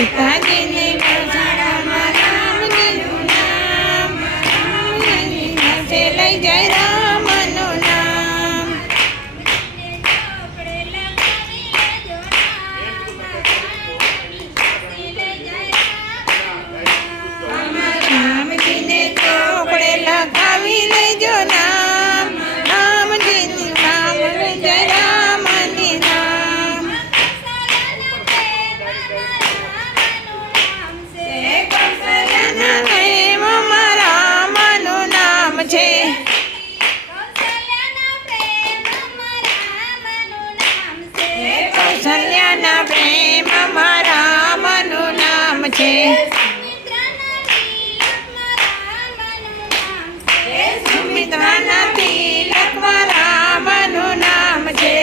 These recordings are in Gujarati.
સીતાજીની ગૌશાળામાં રામજીનું નામ, રામજીની પાસે લઈ જાય રામનું નામ. રામજીને ચોપડે લખાવી લેજો નામ, રામજીનું નામ લઈ જાય રામની નામ. કૌશલ્યાના પ્રેમમાં રામનું નામ છે. કૌશલ્યાના પ્રેમમાં રામનું નામ છે. સુમિત્રાના તિલકમાં રામનું નામ છે.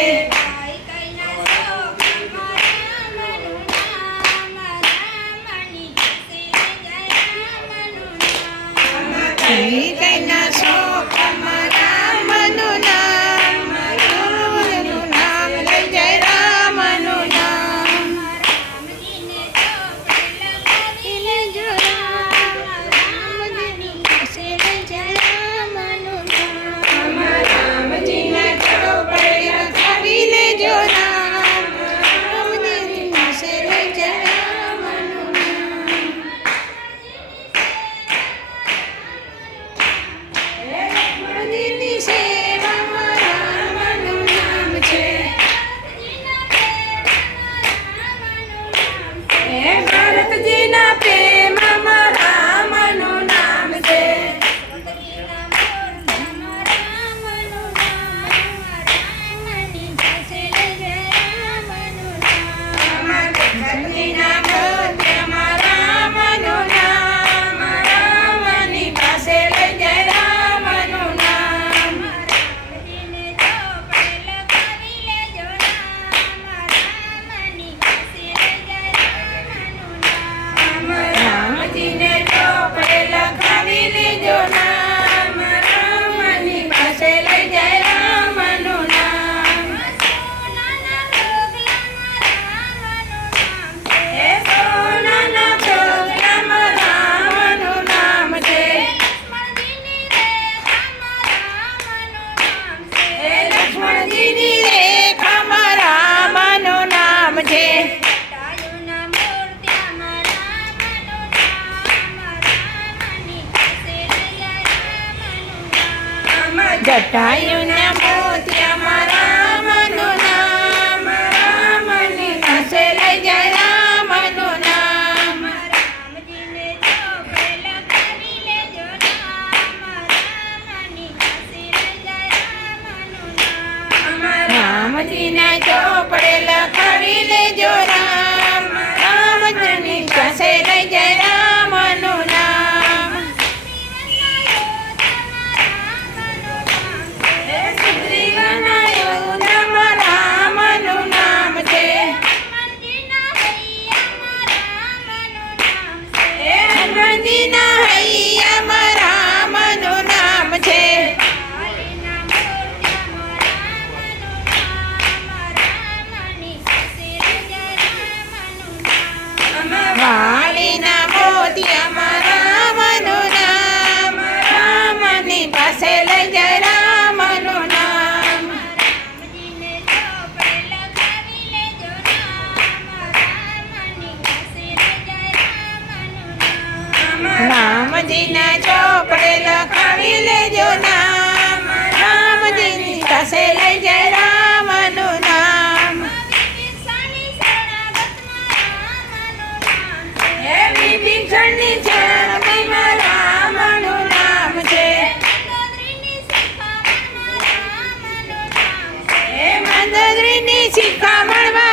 કૈના શોકમાં રામનું નામ, રામનું નામ લઈ જાય રામનું નામ. રામજીની પાસે લઈ જાય રામનું નામ. રામજીના ચોપડે લખાવી લેજો નામ, રામજીની પાસે લઈ જાય રામનું નામ. રામજીની સેવામાં રામનું નામ છે. ભરતજીના પ્રેમમાં રામનું નામ છે. ભરતજીના મોતિયામાં રામનું નામ, રામની પાસે લઈ જાય રામનું નામ. રામજીને ચોપડે લખાવી લેજો નામ, રામની પાસે લઈ જાય રામનું નામ. એ સોનાના ચોગલામાં રામનું નામ છે. એ લક્ષ્મણજીની રેખામાં રામનું નામ છે. જટાયુના મોતિયામાં રામનું નામ, રામની પાસે લઈ જાય રામનું નામ. રામજીના ચોપડે લખાવી લેજો રામ, રામજીની પાસે લઈ જાય રામનું નામ. સુગ્રીવના યોદ્ધામાં રામનું નામ છે. હનુમાનજીના હૈયામાં રામનું નામ છે. વાલીના મોતિયામાં રામનું નામ, રામની પાસે લઈ જાય રામનું નામ. રામજીના ચોપડે લખાવી લેજો નામ, રામજીની પાસે લઈ જાય રામનું નામ. હે વિભીષણની ચરણીમાં રામનું નામ છે. હે મંદોદરીની શિખામણમાં